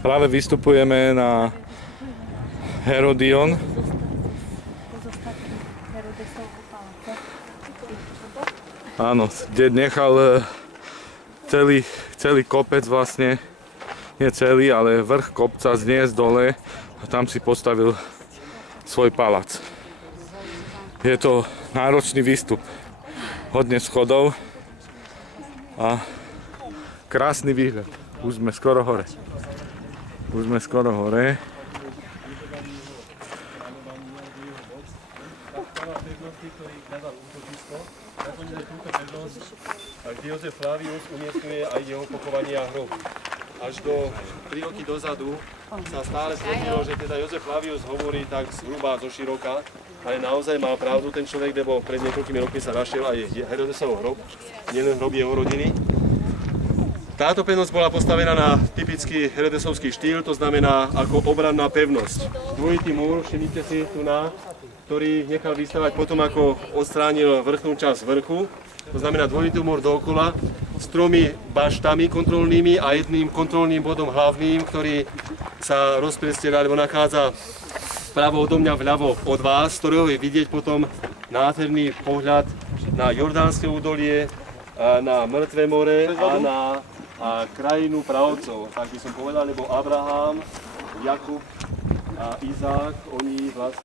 Práve vystupujeme na Herodion. Áno, kde nechal celý kopec vlastne, nie celý, ale vrch kopca zniesť dole a tam si postavil svoj palác. Je to náročný výstup, hodne schodov a krásny výhľad. Už sme skoro hore. Kde Jozef Flavius umiestňuje aj jeho pochovanie a hrob. Až do 3 roky dozadu sa stále tvrdilo, že teda Jozef Flavius hovorí tak zhruba zo široka, ale naozaj mal pravdu ten človek, lebo pred niekoľkými rokmi sa našiel aj Herodesov hrob, nielen hrob jeho rodiny. Táto pevnosť bola postavená na typický herodesovský štýl, to znamená ako obranná pevnosť. Dvojitý múr, všimnite si tu na, ktorý nechal vystavať potom, ako odstránil vrchnú časť vrchu. To znamená dvojitý múr dookola s 3 baštami kontrolnými a jedným kontrolným bodom hlavným, ktorý sa rozprestiera alebo nachádza vpravo odo mňa, vľavo od vás, z ktorého je vidieť potom nádherný pohľad na Jordánske údolie, na Mŕtve more a na krajinu pravcov. Tak by som povedal, lebo Abraham, Jakub a Izák, oni vlastne